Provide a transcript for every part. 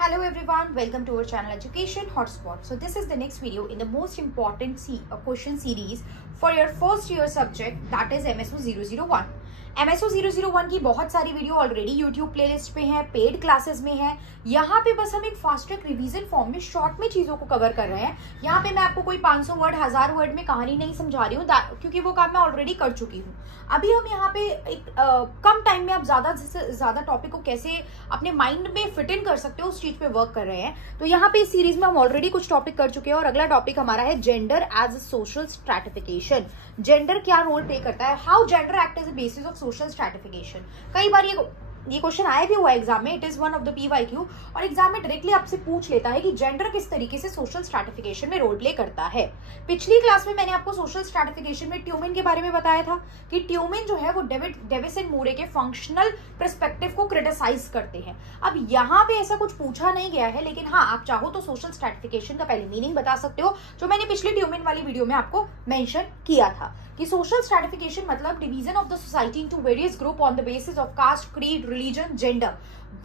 Hello everyone, welcome to our channel Education Hotspot. So this is the next video in the most important question series for your first year subject, that is MSO 001. MSO 001 की बहुत सारी video already YouTube playlist पे है, paid classes में है। यहाँ पे बस हम एक फास्ट ट्रैक रिवीजन फॉर्म में शॉर्ट में चीजों को कवर कर रहे हैं। यहाँ पे मैं आपको कोई 500 वर्ड 1000 वर्ड में कहानी नहीं समझा रही हूँ, क्योंकि वो काम मैं ऑलरेडी कर चुकी हूँ। अभी हम यहाँ पे एक कम टाइम में आप ज्यादा से ज्यादा टॉपिक को कैसे अपने माइंड में फिट इन कर सकते हो उस चीज पे वर्क कर रहे हैं। तो यहाँ पे इस सीरीज में हम ऑलरेडी कुछ टॉपिक कर चुके हैं और अगला टॉपिक हमारा है gender as a social stratification. Gender क्या रोल प्ले करता है, how gender act as a basis of social stratification. कई बार ये क्वेश्चन आया भी हुआ एग्जाम में, it is one of the PYQ, और एग्जाम में डायरेक्टली आपसे पूछ लेता है कि जेंडर किस तरीके से सोशल स्ट्रैटिफिकेशन में रोल प्ले करता है। पिछली क्लास में मैंने आपको सोशल स्ट्रैटिफिकेशन में ट्यूमेन के बारे में बताया था कि ट्यूमेन जो है वो डेविस एंड मूरे के फंक्शनल पर्सपेक्टिव को क्रिटिसाइज करते हैं। अब यहाँ पे ऐसा कुछ पूछा नहीं गया है, लेकिन हाँ, आप चाहो तो सोशल स्ट्रैटिफिकेशन का पहले मीनिंग बता सकते हो, जो मैंने पिछली ट्यूमेन वाली वीडियो में आपको मेंशन किया था कि सोशल स्ट्रैटिफिकेशन मतलब division of the society into various group on the basis of caste, creed, religion, gender.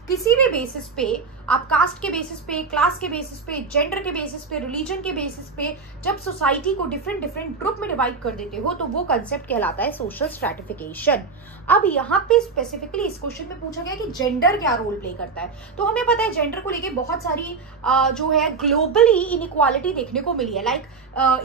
किसी भी बेसिस पे, आप कास्ट के बेसिस पे, क्लास के बेसिस पे, जेंडर के बेसिस पे, रिलीजन के बेसिस पे जब सोसाइटी को डिफरेंट ग्रुप में डिवाइड कर देते हो तो वो कंसेप्ट कहलाता है सोशल स्ट्रैटिफिकेशन। अब यहाँ पे स्पेसिफिकली इस क्वेश्चन में पूछा गया कि जेंडर क्या रोल प्ले करता है। तो हमें पता है जेंडर को लेके बहुत सारी जो है ग्लोबली इनइक्वालिटी देखने को मिली है। लाइक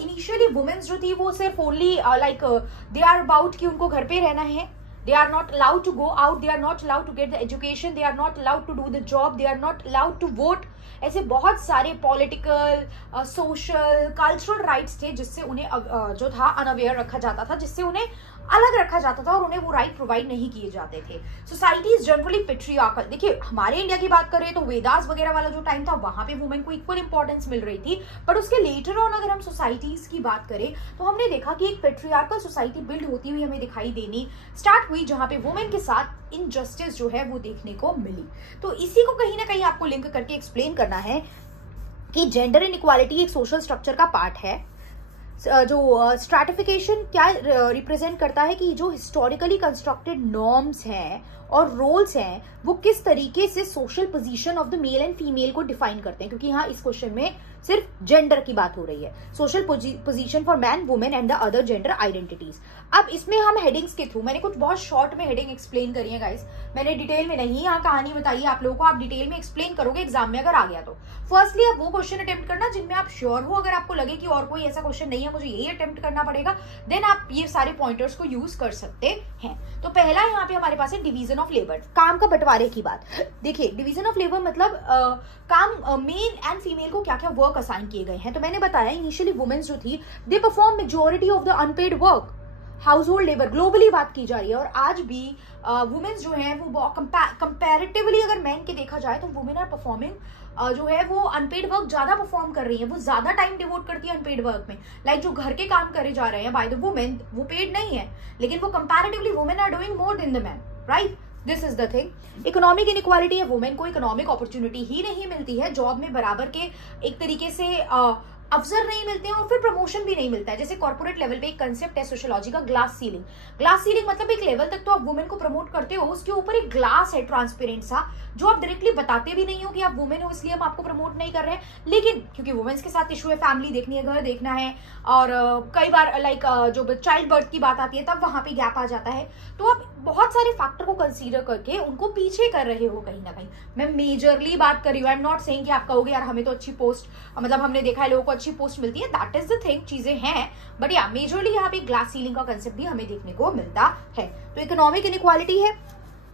इनिशियली वुमेन्स जो थी वो सिर्फ only like they are about कि उनको घर पे रहना है, they are not allowed to go out, they are not allowed to get the education, they are not allowed to do the job, they are not allowed to vote। ऐसे बहुत सारे political, social, cultural rights थे जिससे उन्हें जो था unaware रखा जाता था, जिससे उन्हें अलग रखा जाता था और उन्हें वो राइट प्रोवाइड नहीं किए जाते थे। Society is generally patriarchal. देखिए, हमारे इंडिया की बात करें तो वेदास वगैरह वाला जो टाइम था वहां पे वुमेन को इक्वल इंपॉर्टेंस मिल रही थी, बट उसके लेटर ऑन अगर हम सोसाइटीज की बात करें तो हमने देखा कि एक पेट्रियार्कल सोसाइटी बिल्ड होती हुई हमें दिखाई देनी स्टार्ट हुई, जहां पे वुमेन के साथ इनजस्टिस जो है वो देखने को मिली। तो इसी को कहीं ना कहीं आपको लिंक करके एक्सप्लेन करना है कि जेंडर इनइक्वालिटी एक सोशल स्ट्रक्चर का पार्ट है। जो स्ट्रैटिफिकेशन क्या रिप्रेजेंट करता है कि जो हिस्टोरिकली कंस्ट्रक्टेड नॉर्म्स हैं और रोल्स हैं वो किस तरीके से social position of the male and female को डिफाइन करते हैं, क्योंकि यहाँ इस क्वेश्चन में सिर्फ जेंडर की बात हो रही है। Social position for man, women and the other gender identities. अब इसमें हम हेडिंग्स के थ्रू, मैंने कुछ बहुत शॉर्ट में हेडिंग एक्सप्लेन करी है गाइस, मैंने डिटेल में नहीं यहाँ कहानी बताई आप लोगों को, आप डिटेल में एक्सप्लेन करोगे एग्जाम में अगर आ गया तो। फर्स्टली आप वो क्वेश्चन अटेम्प्ट करना जिनमें आप श्योर हो, अगर आपको लगे कि और कोई ऐसा क्वेश्चन नहीं है मुझे यही अटेम्प्ट करना पड़ेगा, देन आप ये सारे पॉइंटर्स को यूज कर सकते हैं। तो पहला यहाँ पे हमारे पास है डिवीजन ऑफ लेबर, काम का बंटवारे की बात। देखिए, डिवीजन ऑफ लेबर मतलब काम मेल एंड फीमेल को क्या क्या वर्क असाइन किए गए हैं। तो मैंने बताया इनिशियली वुमेन्स जो थी they perform majority of the unpaid work, household labour globally बात की जा रही है, और आज भी वुमेन्स जो है वो कंपैरेटिवली अगर मैन के देखा जाए तो वुमेन आर परफॉर्मिंग जो है वो अनपेड वर्क ज्यादा परफॉर्म कर रही है, वो ज्यादा टाइम डिवोट करती है अनपेड वर्क में। लाइक जो घर के काम करे जा रहे हैं बाय द वुमेन वो पेड नहीं है, लेकिन वो comparatively women are doing more than the man, right. This is the thing. Economic inequality है, वुमेन को इकोनॉमिक अपॉर्चुनिटी ही नहीं मिलती है, जॉब में बराबर के एक तरीके से अवसर नहीं मिलते हैं और फिर प्रमोशन भी नहीं मिलता है। जैसे कॉर्पोरेट लेवल पे एक कंसेप्ट है सोशियोलॉजी का, ग्लास सीलिंग। ग्लास सीलिंग मतलब एक लेवल तक तो आप वुमेन को प्रमोट करते हो, उसके ऊपर एक ग्लास है ट्रांसपेरेंट सा, जो आप डायरेक्टली बताते भी नहीं हो कि आप वुमेन हो इसलिए हम आपको प्रमोट नहीं कर रहे हैं, लेकिन क्योंकि वुमेन्स के साथ इशू है, फैमिली देखनी है, घर देखना है, और कई बार लाइक जो चाइल्ड बर्थ की बात आती है तब वहां पे गैप आ जाता है। तो आप बहुत सारे फैक्टर को कंसीडर करके उनको पीछे कर रहे हो कहीं ना कहीं। मैं मेजरली बात कर रही हूँ, आई एम नॉट सेइंग कि आप कहोगे यार हमें तो अच्छी पोस्ट, मतलब हमने देखा है लोगों को अच्छी पोस्ट मिलती है, दैट इज द थिंग, चीजें हैं, बट या मेजरली यहाँ पे ग्लास सीलिंग का कंसेप्ट भी हमें देखने को मिलता है। तो इकोनॉमिक इनइक्वालिटी है।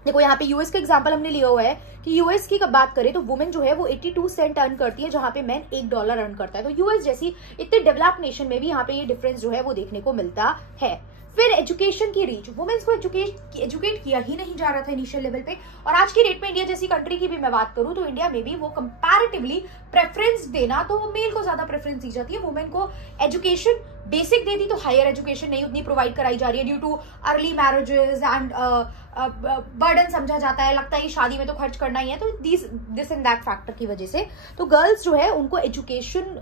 देखो यहाँ पे यूएस का एग्जांपल हमने लिया हुआ है कि यूएस की बात करें तो वुमेन जो है वो 82 सेंट अर्न करती है, जहां पे मैन $1 अर्न करता है। तो यूएस जैसी इतने डेवलप्ड नेशन में भी यहाँ पे ये डिफरेंस जो है वो देखने को मिलता है। फिर एजुकेशन की रीच, वुमेन्स को एजुकेट किया ही नहीं जा रहा था इनिशियल लेवल पे, और आज की डेट में इंडिया जैसी कंट्री की भी मैं बात करूं तो इंडिया में भी वो कंपैरेटिवली प्रेफरेंस देना, तो वो मेल को ज्यादा प्रेफरेंस दी जाती है, वुमेन को एजुकेशन बेसिक दे दी तो हायर एजुकेशन नहीं उतनी प्रोवाइड कराई जा रही है due too early marriages and burden समझा जाता है, लगता है कि शादी में तो खर्च करना ही है, तो दिस एंड दैट फैक्टर की वजह से तो गर्ल्स जो है उनको एजुकेशन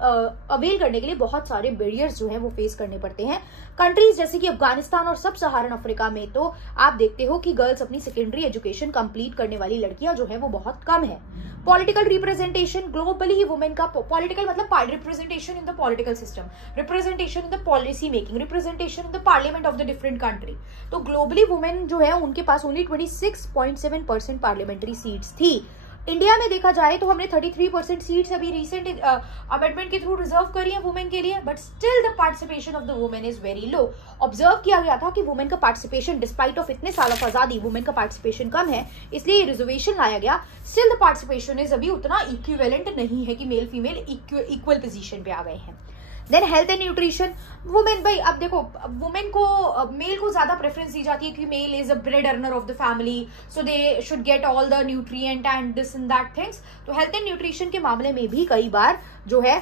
अवेल करने के लिए बहुत सारे बैरियर्स जो है वो फेस करने पड़ते हैं। कंट्रीज जैसे कि अफगानिस्तान और सब सहारन अफ्रीका में तो आप देखते हो कि गर्ल्स अपनी सेकेंडरी एजुकेशन कंप्लीट करने वाली लड़कियां जो है वो बहुत कम है। पॉलिटिकल रिप्रेजेंटेशन ग्लोबली वुमेन का, पॉलिटिकल मतलब representation in the political system, representation in the policy making, representation in the parliament of the different country, तो ग्लोबली वुमेन जो है उनके पास ओनली 26.7% पार्लियामेंट्री सीट्स थी। इंडिया में देखा जाए तो हमने 33% सीट्स अभी रिसेंट अमेंडमेंट के थ्रू रिजर्व करी है वुमेन के लिए, but still the participation of the women is very low. Observe किया गया था कि वुमेन का पार्टिसिपेशन डिस्पाइट ऑफ इतने साल ऑफ आजादी वुमेन का पार्टिसिपेशन कम है, इसलिए ये रिजर्वेशन लाया गया। स्टिल द पार्टिसिपेशन इज अभी उतना इक्विवेलेंट नहीं है कि मेल फीमेल इक्वल पोजीशन पे आ गए हैं। Then health and nutrition, women भाई अब देखो वुमेन को मेल को ज्यादा प्रेफरेंस दी जाती है कि male is a bread earner of the family, so they should get all the nutrient and this and that things. तो हेल्थ एंड न्यूट्रिशन के मामले में भी कई बार जो है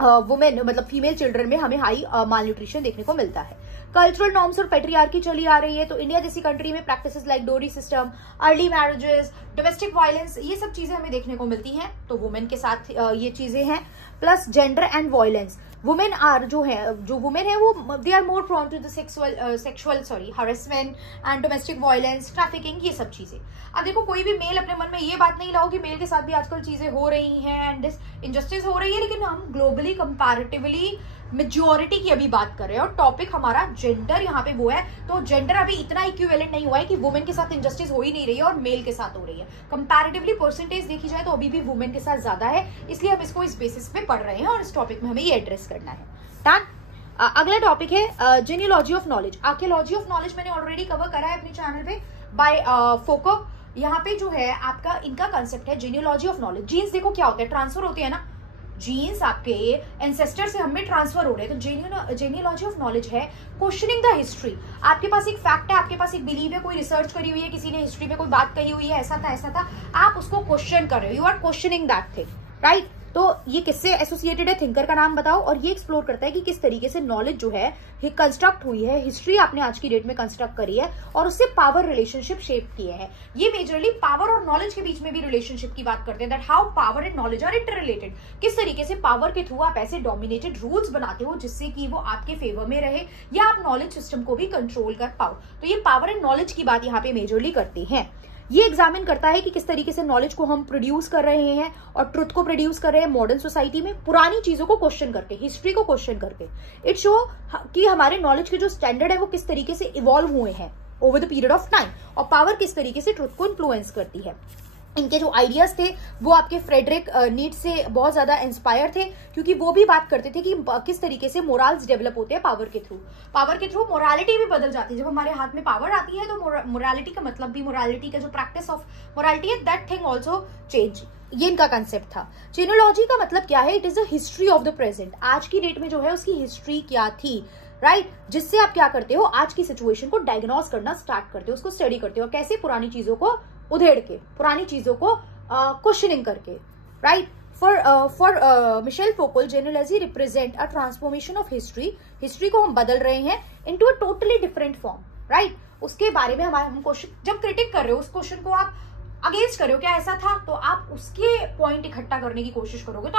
वुमेन मतलब फीमेल चिल्ड्रन में हमें हाई माल न्यूट्रिशन देखने को मिलता है। कल्चरल नॉर्म्स और पेट्रियार्की चली आ रही है, तो इंडिया जैसी कंट्री में प्रैक्टिसेस लाइक डोरी system, early marriages, domestic violence, ये सब चीजें हमें देखने को मिलती हैं, तो वुमेन के साथ ये चीजें हैं। Plus gender and violence, women are जो वुमेन है वो they are more prone to the sexual harassment and domestic violence, trafficking, ये सब चीजें। अब देखो कोई भी मेल अपने मन में ये बात नहीं लाओ कि मेल के साथ भी आजकल चीजें हो रही हैं एंड इनजस्टिस हो रही है, लेकिन हम ग्लोबली कंपैरेटिवली मेजॉरिटी की अभी बात कर रहे हैं और टॉपिक हमारा जेंडर यहाँ पे वो है, तो जेंडर अभी इतना इक्विवेलेंट नहीं हुआ है कि वुमेन के साथ इनजस्टिस हो ही नहीं रही है और मेल के साथ हो रही है। कंपैरेटिवली परसेंटेज देखी जाए तो अभी भी वुमेन के साथ ज्यादा है, इसलिए हम इसको इस बेसिस पे पढ़ रहे हैं और इस टॉपिक में हमें ये एड्रेस करना है। डन। अगला टॉपिक है genealogy of knowledge. Archaeology of knowledge मैंने ऑलरेडी कवर करा है अपने चैनल पे बाय फोको। यहाँ पे जो है आपका इनका कंसेप्ट है जेनियोलॉजी ऑफ नॉलेज। जीन्स देखो क्या होता है, ट्रांसफर होती है ना, जीन्स आपके एंसेस्टर से हमें ट्रांसफर हो रहे हैं, तो जेनियोलॉजी ऑफ नॉलेज है क्वेश्चनिंग द हिस्ट्री। आपके पास एक फैक्ट है, आपके पास एक बिलीव है, कोई रिसर्च करी हुई है, किसी ने हिस्ट्री में कोई बात कही हुई है, ऐसा था, आप उसको क्वेश्चन कर रहे हो, you are questioning that thing, right. तो ये किससे एसोसिएटेड है, थिंकर का नाम बताओ, और ये एक्सप्लोर करता है कि किस तरीके से नॉलेज जो है कंस्ट्रक्ट हुई है, हिस्ट्री आपने आज की डेट में कंस्ट्रक्ट करी है और उससे पावर रिलेशनशिप शेप किए हैं। ये मेजरली पावर और नॉलेज के बीच में भी रिलेशनशिप की बात करते हैं, that how power and knowledge are interrelated. किस तरीके से पावर के थ्रू आप ऐसे डोमिनेटेड रूल्स बनाते हो जिससे कि वो आपके फेवर में रहे या आप नॉलेज सिस्टम को भी कंट्रोल कर पाओ, तो ये पावर एंड नॉलेज की बात यहाँ पे मेजरली करते हैं। ये एग्जामिन करता है कि किस तरीके से नॉलेज को हम प्रोड्यूस कर रहे हैं और ट्रुथ को प्रोड्यूस कर रहे हैं मॉडर्न सोसाइटी में, पुरानी चीजों को क्वेश्चन करके, हिस्ट्री को क्वेश्चन करके। इट शो कि हमारे नॉलेज के जो स्टैंडर्ड है वो किस तरीके से इवॉल्व हुए हैं over the period of time, और पावर किस तरीके से ट्रुथ को इन्फ्लुएंस करती है। इनके जो आइडियाज थे वो आपके फ्रेडरिक नीट्शे से बहुत ज्यादा इंस्पायर थे, क्योंकि वो भी बात करते थे कि किस तरीके से मोरल्स डेवलप होते हैं पावर के थ्रू। पावर के थ्रू मोरालिटी भी बदल जाती है। जब हमारे हाथ में पावर आती है तो मोरालिटी का मतलब भी, मोरालिटी का जो प्रैक्टिस ऑफ मोरालिटी है, दैट थिंग ऑल्सो चेंज। ये इनका कंसेप्ट था। जेनियोलॉजी का मतलब क्या है, it is the history of the present. आज की डेट में जो है उसकी हिस्ट्री क्या थी, राइट, जिससे आप क्या करते हो, आज की सिचुएशन को डायग्नोस करना स्टार्ट करते हो, उसको स्टडी करते हो, कैसे पुरानी चीजों को उधेड़ के, पुरानी चीजों को क्वेश्चनिंग करके, right. For Michel Foucault, genealogy represent a transformation of history. History को हम बदल रहे हैं into a totally different form, right. उसके बारे में हम क्वेश्चन, जब क्रिटिक कर रहे हो उस क्वेश्चन को आप अगेंस्ट कर रहे हो, क्या ऐसा था, तो आप उसके पॉइंट इकट्ठा करने की कोशिश करोगे तो